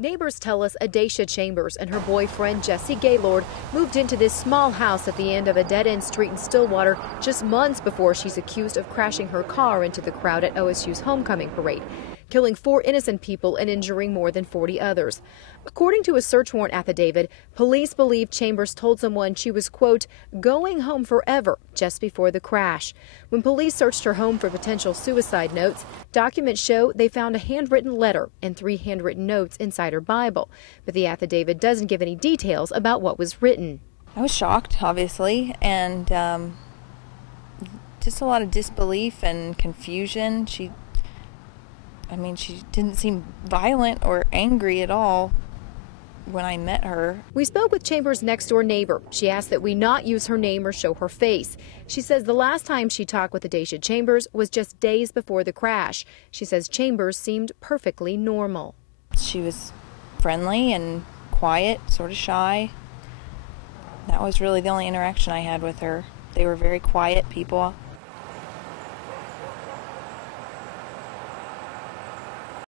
Neighbors tell us Adacia Chambers and her boyfriend Jesse Gaylord moved into this small house at the end of a dead-end street in Stillwater just months before she's accused of crashing her car into the crowd at OSU's homecoming parade, killing 4 innocent people and injuring more than 40 others. According to a search warrant affidavit, police believe Chambers told someone she was, quote, going home forever just before the crash. When police searched her home for potential suicide notes, documents show they found a handwritten letter and 3 handwritten notes inside her Bible. But the affidavit doesn't give any details about what was written. I was shocked, obviously, and just a lot of disbelief and confusion. She didn't seem violent or angry at all when I met her. We spoke with Chambers' next-door neighbor. She asked that we not use her name or show her face. She says the last time she talked with Adacia Chambers was just days before the crash. She says Chambers seemed perfectly normal. She was friendly and quiet, sort of shy. That was really the only interaction I had with her. They were very quiet people.